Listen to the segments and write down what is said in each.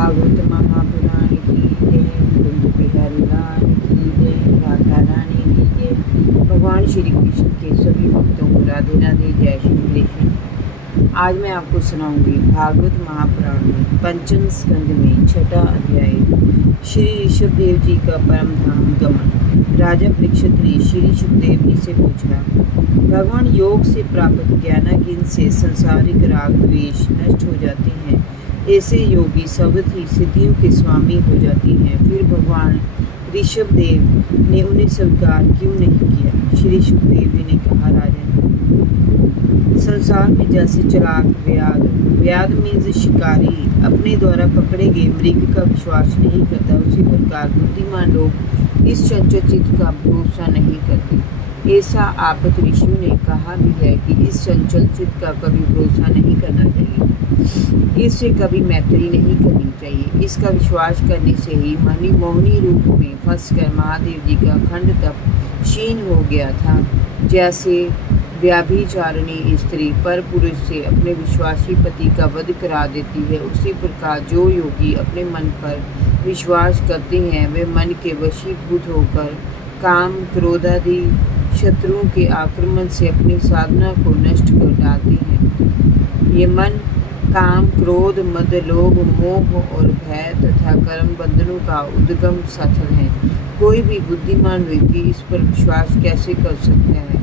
भागवत महापुराण की जय। कुंज बिहारी लाल की जय। राधा रानी की जय। भगवान श्री कृष्ण के सभी भक्तों को राधे राधे, जय श्री कृष्ण। आज मैं आपको सुनाऊंगी भागवत महापुराण में पंचम स्कंद में छठा अध्याय, श्री ऋषभदेव जी का परम धाम गमन। राजा परीक्षित ने श्री सुखदेव जी से पूछा, भगवान योग से प्राप्त ज्ञानाग्नि से संसारिक राग द्वेष नष्ट हो जाते हैं। ऐसे योगी सर्वथी सिद्धियों के स्वामी हो जाते हैं। फिर भगवान ऋषभदेव ने उन्हें स्वीकार क्यों नहीं किया? श्री सुखदेव जी ने कहा, राजन, संसार में जैसे चलाक व्याध मीन्स शिकारी अपने द्वारा पकड़े गए मृग का विश्वास नहीं करता, उसी प्रकार बुद्धिमान लोग इस चंचल चित्त का भरोसा नहीं करते। ऐसा आपत ऋषियों ने कहा भी है कि इस चंचल चित्त का कभी भरोसा नहीं करना चाहिए, इससे कभी मैत्री नहीं करनी चाहिए। इसका विश्वास करने से ही मोहिनी रूप में फंसकर महादेव जी का खंड तप क्षीण हो गया था। जैसे व्याभिचारिणी स्त्री पर पुरुष से अपने विश्वासी पति का वध करा देती है, उसी प्रकार जो योगी अपने मन पर विश्वास करते हैं वे मन के वशीभूत होकर काम क्रोधादि शत्रुओं के आक्रमण से अपनी साधना को नष्ट कर डालते हैं। ये मन काम, क्रोध, मद, लोभ, मोह और भय तथा कर्म बंधनों का उद्गम स्थल है। कोई भी बुद्धिमान व्यक्ति इस पर विश्वास कैसे कर सकता है?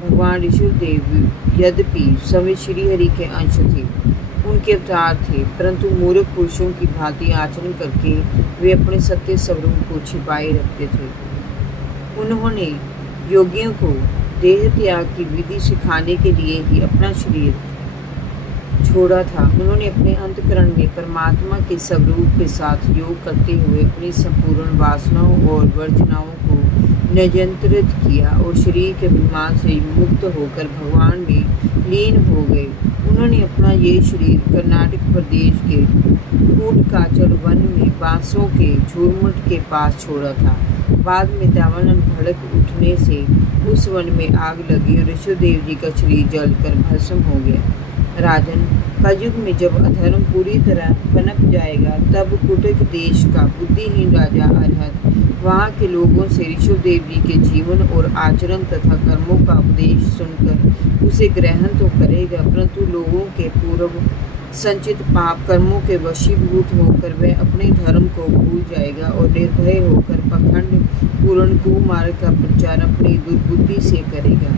भगवान ऋषभदेव यद्यपि समय श्री हरि के अंश थे, उनके अवतार थे, परंतु मूर्ख पुरुषों की भांति आचरण करके वे अपने सत्य स्वरूप को छिपाए रखते थे। उन्होंने योगियों को देह त्याग की विधि सिखाने के लिए ही अपना शरीर छोड़ा था। उन्होंने अपने अंतःकरण में परमात्मा के स्वरूप के साथ योग करते हुए अपनी संपूर्ण वासनाओं और वर्जनाओं को नियंत्रित किया और शरीर के अभिमान से मुक्त होकर भगवान में लीन हो गए। उन्होंने अपना ये शरीर कर्नाटक प्रदेश के कूटकाचल वन में बांसों के झुरमुट के पास छोड़ा था। बाद में दावानल भड़क उठने से उस वन में आग लगी और ऋषभदेव जी का शरीर जलकर भस्म हो गया। राजन, कलयुग में जब अधर्म पूरी तरह पनप जाएगा, तब कुटक देश का बुद्धिहीन राजा अरहत वहाँ के लोगों से ऋषभदेव जी के जीवन और आचरण तथा कर्मों का उपदेश सुनकर उसे ग्रहण तो करेगा, परंतु लोगों के पूर्व संचित पाप कर्मों के वशीभूत होकर वह अपने धर्म को भूल जाएगा और निर्भय होकर पाखंड पूर्ण कुमार्ग का प्रचार अपनी दुर्बुद्धि से करेगा।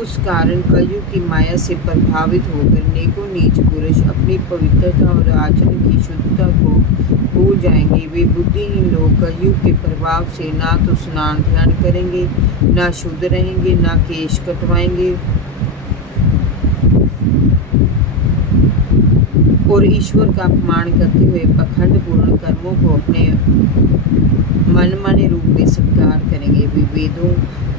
उस कारण कलयुग की माया से प्रभावित होकर नेकों नीच पुरुष अपनी पवित्रता और आचरण की शुद्धता को भूल जाएंगे। वे बुद्धिहीन लोग कलयुग के प्रभाव से ना तो स्नान ध्यान करेंगे, ना शुद्ध रहेंगे, ना केश कटवाएंगे और ईश्वर का अपमान करते हुए पाखंड पूर्ण कर्मों को अपने मनमाने रूप में स्वीकार करेंगे। वे वेदों,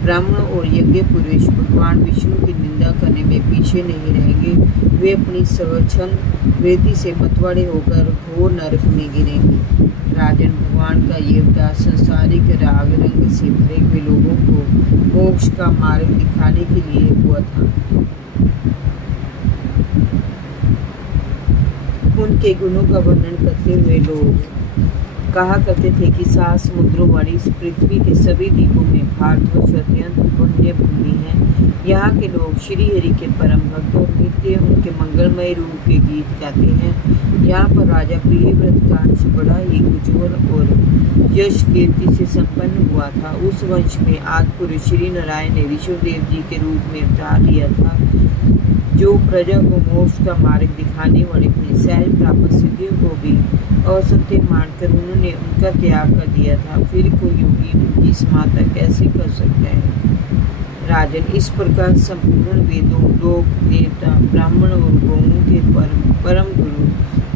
ब्राह्मण और यज्ञ पुरुष भगवान विष्णु की निंदा करने में पीछे नहीं रहेंगे। वे अपनी स्वच्छंद वृत्ति से मतवाड़े होकर घोर नरक में गिरेंगे। राजन, भगवान का ये अवतार संसारिक राग रंग से भरे हुए लोगों को मोक्ष का मार्ग दिखाने के लिए हुआ था। उनके गुणों का वर्णन करते हुए लोग कहा करते थे कि 7 समुद्रों वाली इस पृथ्वी के सभी द्वीपों में भारतवर्ष अत्यंत पुण्य भूमि है। यहाँ के लोग श्री हरि के परम भक्त और नित्य उनके मंगलमय रूप के गीत गाते हैं। यहाँ पर राजा प्रियव्रत का अंश बड़ा ही उज्ज्वल और यश कीर्ति से संपन्न हुआ था। उस वंश में आदि पुरुष श्री नारायण ने ऋषभदेव जी के रूप में अवतार लिया था, जो प्रजा को मोक्ष का मार्ग दिखाने वाले थे। सहज प्राप्त सिद्धियों को भी असत्य मानकर उन्होंने उनका त्याग कर दिया था। फिर कोई योगी उनकी समानता कैसे कर सकता है? राजन, इस प्रकार संपूर्ण वेदों, लोक देवता, ब्राह्मण और गौओं के परम गुरु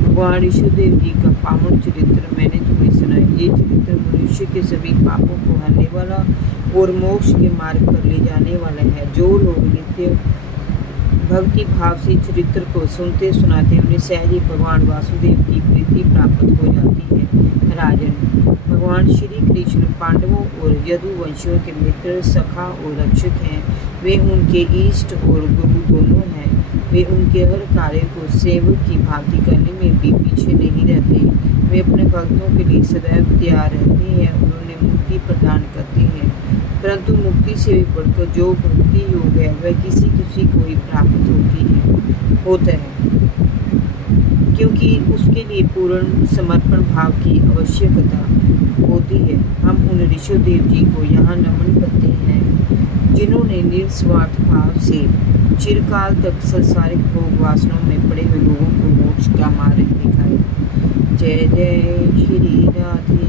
भगवान ऋषभदेव जी का पावन चरित्र मैंने तुम्हें सुनाया। ये चरित्र मनुष्य के सभी पापों को हरने वाला और मोक्ष के मार्ग पर ले जाने वाला है। जो लोग नित्य भक्ति भाव से चरित्र को सुनते सुनाते उन्हें सहज भगवान वासुदेव की प्रीति प्राप्त हो जाती है। राजन, भगवान श्री कृष्ण पांडवों और यदुवंशियों के मित्र, सखा और रक्षक हैं। वे उनके इष्ट और गुरु दोनों हैं। वे उनके हर कार्य को सेवक की भांति करने में भी पीछे नहीं रहते। वे अपने भक्तों के लिए सदैव तैयार रहते हैं, उन्हें मुक्ति प्रदान करते हैं। परंतु मुक्ति से भी बढ़कर जो भक्ति योग है वह किसी किसी को ही प्राप्त होता है, क्योंकि उसके लिए पूर्ण समर्पण भाव की आवश्यकता होती है। हम उन ऋषिदेव जी को यहाँ नमन करते हैं जिन्होंने निस्वार्थ भाव से चिरकाल तक संसारिक भोग वासनाओं में पड़े हुए लोगों को मोक्ष का मार्ग दिखाया। जय जय श्री राधे।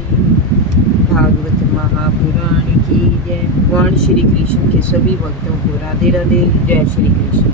भागवत महापुराण की जय। भगवान श्री कृष्ण के सभी भक्तों को राधे राधे। जय श्री कृष्ण।